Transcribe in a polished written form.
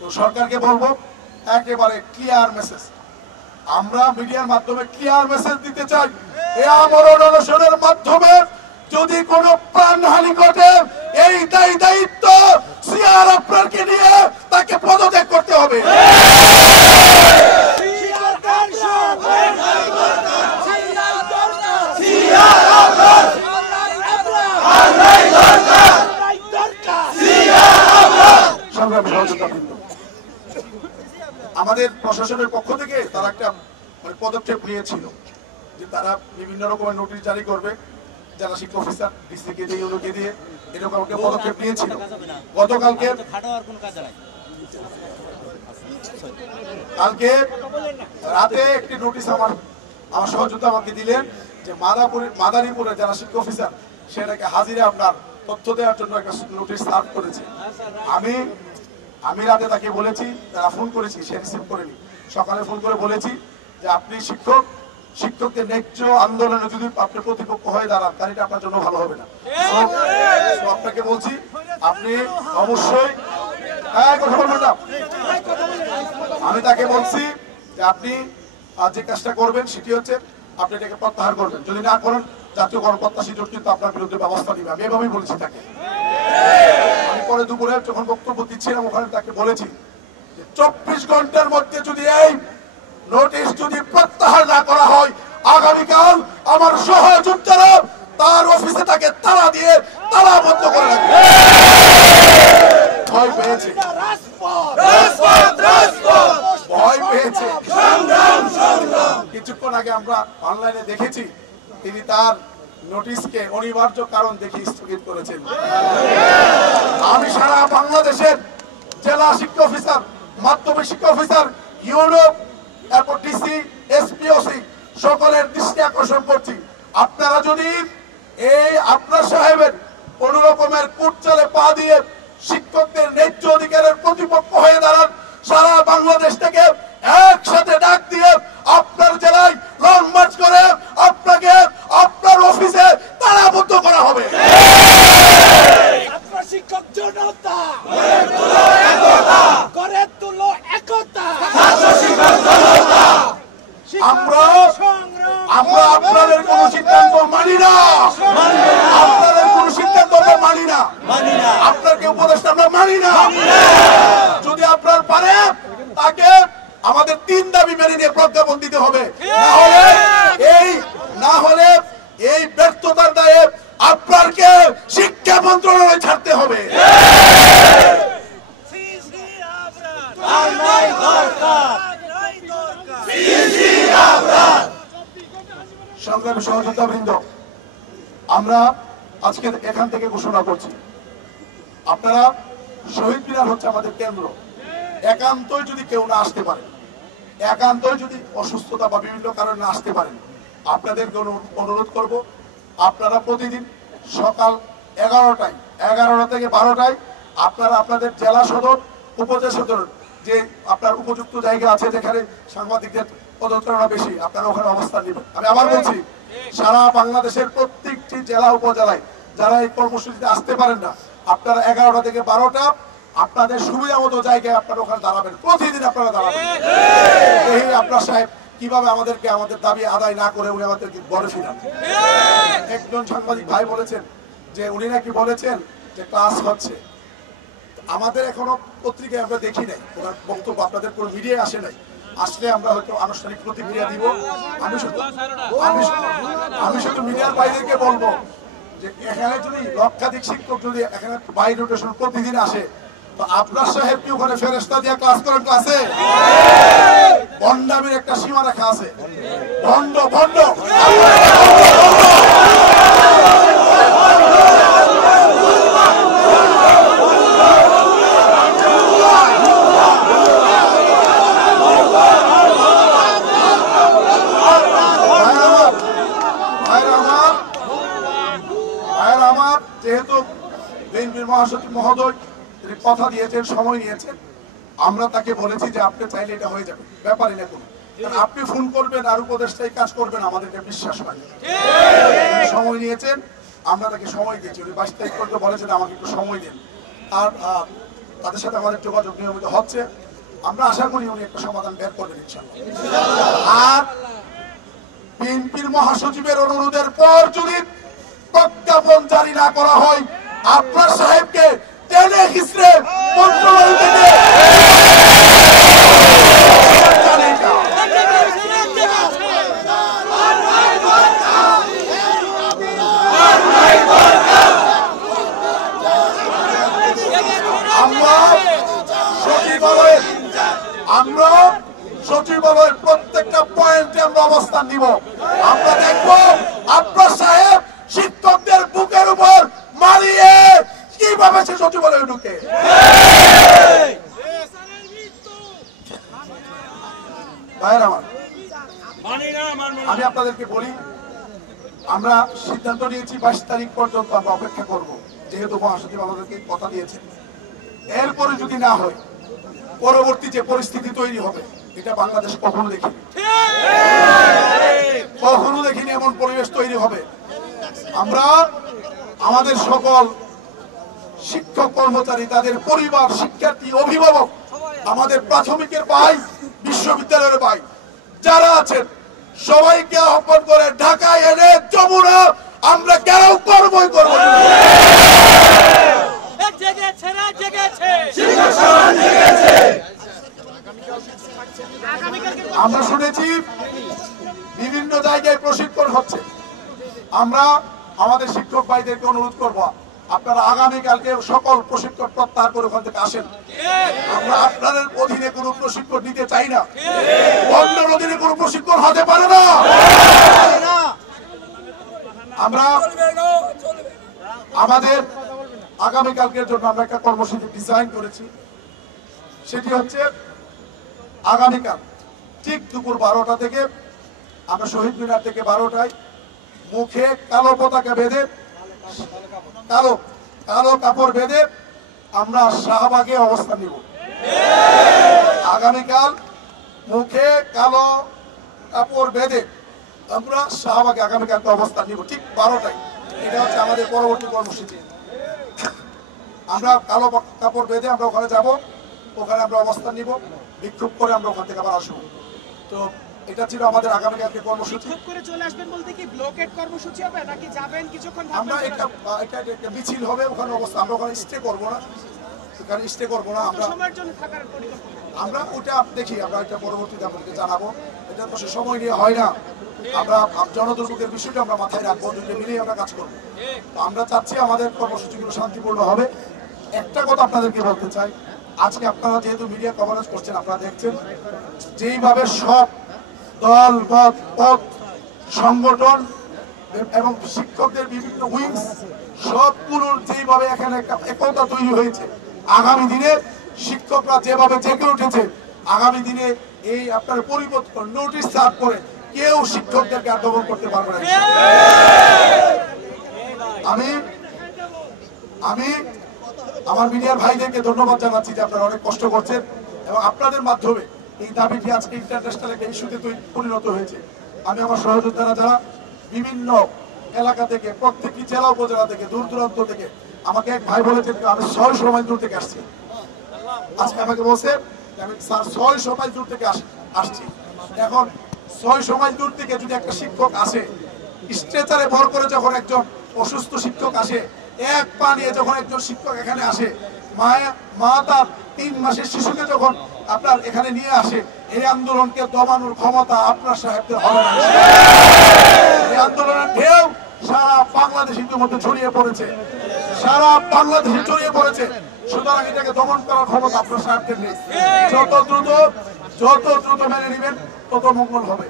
তো সরকারকে বলবো একেবারে ক্লিয়ার মেসেজ, আমরা মিডিয়ার মাধ্যমে ক্লিয়ার মেসেজ দিতে চাই, এই আমরণ অনশনের মাধ্যমে যদি কোনো প্রাণহানি ঘটে এই দায়িত্ব সিআর আপনারকে নিয়ে তাকে পদত্যাগ করতে হবে। আমাদের প্রশাসনের পক্ষ থেকে তারা একটা পদক্ষেপ নিয়েছিল যে তারা বিভিন্ন রকমের নোটিশ জারি করবে, জেলা শিক্ষা অফিসার ডিসিকে দিয়ে ইউনোকে দিয়ে এরকম একটা পদক্ষেপ নিয়েছিল। গতকালকে রাতে একটি নোটিশ আমার সহযোগিতা আমাকে দিলেন যে মাদারীপুরের জেলা শিক্ষা অফিসার সেটাকে হাজিরে আপনার তথ্য দেওয়ার জন্য একটা নোটিশ সার্ভ করেছে। আমি রাতে তাকে বলেছি, তারা ফোন করেছি, সে রিসিভ করেনি। সকালে ফোন করে বলেছি যে আপনি শিক্ষকদের ন্যায্য আন্দোলনে যদি আপনি প্রতিপক্ষ হয়ে দাঁড়ান তাহলে এটা আপনার জন্য ভালো হবে না। আপনাকে বলছি আপনি অবশ্যই কথা বলবেন না। আমি তাকে বলছি যে আপনি যে কাজটা করবেন সেটি হচ্ছে আপনি এটাকে প্রত্যাহার করবেন, যদি না করেন জাতীয় গণপ্রত্যাশী জোট কিন্তু আপনার বিরুদ্ধে ব্যবস্থা নিবে। আমি এভাবেই বলেছি তাকে। আমি পরে দুপুরে যখন বক্তব্য দিচ্ছিলাম ওখানে তাকে বলেছি যে 24 ঘন্টার মধ্যে যদি এই নোটিশ যদি প্রত্যাহার না করা হয় আগামীকাল আমার সহযোদ্ধারা তার অফিসে তাকে তালা দিয়ে তালাবদ্ধ করে রাখবে। ভয় পেয়েছে, ভয় পেয়েছে। কিছুক্ষণ আগে আমরা অনলাইনে দেখেছি তিনি তার নোটিশকে অনিবার্য কারণ দেখে স্থগিত করেছেন। আমি সারা বাংলাদেশের জেলা শিক্ষা অফিসার, মাধ্যমিক শিক্ষা অফিসার, ইউনিয়ন, এরপর ডিসি, এসপিওসি সকলের দৃষ্টি আকর্ষণ করছি, আপনারা যদি এই আপনার সাহেবের কোন রকমের কুটচালে পা দিয়ে শিক্ষকদের ন্যায্য অধিকারের প্রতিপক্ষ হয়ে দাঁড়ান, সারা বাংলাদেশ থেকে একসাথে ডাক দিয়ে আপনার জেলায় লং মার্চ করে আপনাকে আপনার অফিসে তালাবদ্ধ করা হবে। শিক্ষক জনতা করে তুলো একতা, আমরা আপনাদের কোন সিদ্ধান্ত মানি না, আপনাদের কোন সিদ্ধান্ত আমরা মানি না, আপনাকে উপদেষ্টা আমরা মানি না। যদি আপনার পারে তাকে আমাদের 3 দাবি মেনে নিয়ে প্রজ্ঞাপন দিতে হবে, না হলে এই ব্যর্থতার দায়ে আপনাকে শিক্ষা মন্ত্রণালয় ছাড়তে হবে। সংগ্রামী সহযোদ্ধাবৃন্দ, আমরা আজকে এখান থেকে ঘোষণা করছি আপনারা শহীদ মিনার হচ্ছে আমাদের কেন্দ্র। একান্তই যদি কেউ না আসতে পারে, একান্তই যদি অসুস্থতা বা বিভিন্ন কারণে না আসতে পারেন, আপনাদেরকে অনুরোধ করব আপনারা প্রতিদিন সকাল 11টা থেকে 12টায় আপনারা আপনাদের জেলা সদর, উপজেলা সদর যে আপনার উপযুক্ত জায়গা আছে যেখানে সাংবাদিকদের পদচারণা বেশি, আপনারা ওখানে অবস্থান নেবেন। আমি আবার বলছি, সারা বাংলাদেশের প্রত্যেকটি জেলা উপজেলায় যারা এই কর্মসূচিতে আসতে পারেন না, আপনারা 11টা থেকে 12টা আপনাদের সুবিধা মতো জায়গায় আপনারা ওখানে দাঁড়াবেন, প্রতিদিন আপনারা দাঁড়াবেন। এই আপনার সাহেব কিভাবে আমাদেরকে আমাদের দাবি আদায় না করে উনি আমাদেরকে বলে ফিরান। একজন সাংবাদিক ভাই বলেছেন যে উনি নাকি বলেছেন যে ক্লাস হচ্ছে, আমাদের এখনো পত্রিকায় আমরা দেখি নাই, ওনার বক্তব্য আপনাদের কোনো মিডিয়ায় আসে নাই, আসলে আমরা হয়তো আনুষ্ঠানিক প্রতিক্রিয়া দিব। আমি শুধু মিডিয়ার বাইরেকে বলবো যে এখানে যদি লক্ষাধিক শিক্ষক যদি এখানে বাই রোটেশন প্রতিদিন আসে, তো আপনার সাহেব কি ওখানে ফেরেশতা দিয়ে ক্লাস করেন? ক্লাসে ভণ্ডামির একটা সীমা রেখা আছে। ভণ্ড ভণ্ড যেহেতু বিএনপির মহাসচিব মহোদয় তিনি কথা দিয়েছেন, সময় নিয়েছেন, আমরা তাকে বলেছি যে আপনি চাইলে এটা হয়ে যাবে, ব্যাপারই না কোনো। আপনি ফোন করবেন আর উপদেষ্টাই কাজ করবেন, আমাদেরকে বিশ্বাস হয়। সময় নিয়েছেন, আমরা তাকে সময় দিয়েছি। উনি 22 তারিখ পর্যন্ত বলেছেন আমাকে একটু সময় দেন। আর তাদের সাথে আমাদের যোগাযোগ নিয়মিত হচ্ছে। আমরা আশা করি উনি একটা সমাধান বের করবেন ইনশাআল্লাহ। আর বিএনপির মহাসচিবের অনুরোধের পর যদি প্রজ্ঞাপন জারি না করা হয়, আপনার সাহেবকে টেনে হিসড়ে মন্ত্রণালয় থেকে আমরা সচিবালয়ের প্রত্যেকটা পয়েন্টে আমরা অবস্থান নিব। আমরা দেখবো আপনার সাহেব শিক্ষকদের বুকের উপর মারিয়ে কিভাবে সে সচিবালয়ে ঢুকে। ভাইয়ের আমার, আমি আপনাদেরকে বলি, আমরা সিদ্ধান্ত নিয়েছি 22 তারিখ পর্যন্ত আমরা অপেক্ষা করব, যেহেতু মহাসচিব আমাদেরকে কথা দিয়েছেন। এরপরে যদি না হয়, পরবর্তী যে পরিস্থিতি তৈরি হবে, এটা বাংলাদেশ কখনো দেখিনি, এমন পরিবেশ তৈরি হবে। আমরা আমাদের সকল শিক্ষক কর্মচারী, তাদের পরিবার, শিক্ষার্থী, অভিভাবক, আমাদের প্রাথমিকের ভাই, বিশ্ববিদ্যালয়ের ভাই যারা আছেন, সবাইকে আহ্বান করে ঢাকায় এনে যমুনা আমরা ঘেরাও করবই করবো। আমরা শুনেছি বিভিন্ন জায়গায় প্রশিক্ষণ হচ্ছে। আমরা আমাদের শিক্ষক ভাইদেরকে অনুরোধ করব, আপনারা আগামীকালকে সকল প্রশিক্ষণ প্রত্যাহার করে ওখান থেকে আসেন। আমরা আপনাদের অধীনে কোনো প্রশিক্ষণ নিতে চাই না, অন্যের অধীনে কোনো প্রশিক্ষণ হতে পারে না। আমরা আমাদের আগামীকালকের জন্য আমরা একটা কর্মসূচি ডিজাইন করেছি। সেটি হচ্ছে আগামীকাল ঠিক দুপুর 12টা থেকে আমরা শহীদ মিনার থেকে 12টায় মুখে কালো পতাকা বেঁধে, কালো কাপড় বেঁধে আমরা শাহবাগে অবস্থান নিব। আগামীকাল মুখে কালো কাপড় বেঁধে আমরা শাহবাগে আগামীকালকে অবস্থান নিব ঠিক 12টায়। এটা হচ্ছে আমাদের পরবর্তী কর্মসূচি। আমরা কালো কাপড় বেঁধে আমরা ওখানে যাব, ওখানে আমরা অবস্থান নিব, বিক্ষোভ করে আমরা ওখান থেকে আবার আসবো। তো এটা ছিল আমাদের আগামীকালকে কর্মসূচি। বিক্ষোভ করে চলে আসবেন বলতে কি ব্লকেট কর্মসূচি হবে নাকি যাবেন কিছুক্ষণ? আমরা একটা মিছিল হবে, ওখানে অবস্থা, আমরা ওখানে স্টে করবো না, এখানে স্টে করবো না। আমরা ওটা দেখি, আমরা এটা পরবর্তীতে আপনাদেরকে জানাবো। এটা তো সময় নিয়ে হয় না, আমরা জনদুর্ভোগের বিষয়টা আমরা মাথায় রাখবো, দুটো মিলেই আমরা কাজ করবো। তো আমরা চাচ্ছি আমাদের কর্মসূচিগুলো শান্তিপূর্ণ হবে। একটা কথা আপনাদেরকে বলতে চাই, আজকে আপনারা যেহেতু মিডিয়া কভারেজ করছেন, আপনারা দেখছেন যেইভাবে সব দল, পথ, সংগঠন এবং শিক্ষকদের বিভিন্ন উইংস সবগুলোর যেইভাবে এখানে একটা একতা তৈরি হয়েছে, আগামী দিনে শিক্ষকরা যেভাবে জেগে উঠেছে, আগামী দিনে এই আপনার পরিবর্তন নোটিশ সার্ভ করে কেউ শিক্ষকদেরকে আর দমন করতে পারবে না। আমি আমার মিডিয়ার ভাইদেরকে ধন্যবাদ জানাচ্ছি যে আপনারা অনেক কষ্ট করছেন এবং আপনাদের মাধ্যমে এই দাবিটি আজকে ইন্টারন্যাশনাল একটা ইস্যুতে পরিণত হয়েছে। আমি আমার সহযোদ্ধারা যারা বিভিন্ন এলাকা থেকে, প্রত্যেকটি জেলা উপজেলা থেকে, দূর দূরান্ত থেকে, আমাকে এক ভাই বলেছেন আমি 600 মাইল দূর থেকে আসছি। আজকে আমাকে বলছে আমি স্যার 600 মাইল দূর থেকে আসছি। এখন 600 মাইল দূর থেকে যদি একটা শিক্ষক আসে, স্ট্রেচারে ভর করে যখন একজন অসুস্থ শিক্ষক আসে, এক পা নিয়ে যখন একজন শিক্ষক এখানে আসে, মা তার 3 মাসের শিশুকে যখন আপনার এখানে নিয়ে আসে, এই আন্দোলনকে দমানোর ক্ষমতা আপনার সাহেবদের হবে না। এই আন্দোলনের ঢেউ সারা বাংলাদেশ ইতিমধ্যে ছড়িয়ে পড়েছে, সারা বাংলাদেশে ছড়িয়ে পড়েছে। সুতরাং এটাকে দমন করার ক্ষমতা আপনার সাহেবদের নেই। যত দ্রুত মেনে নেবেন তত মঙ্গল হবে।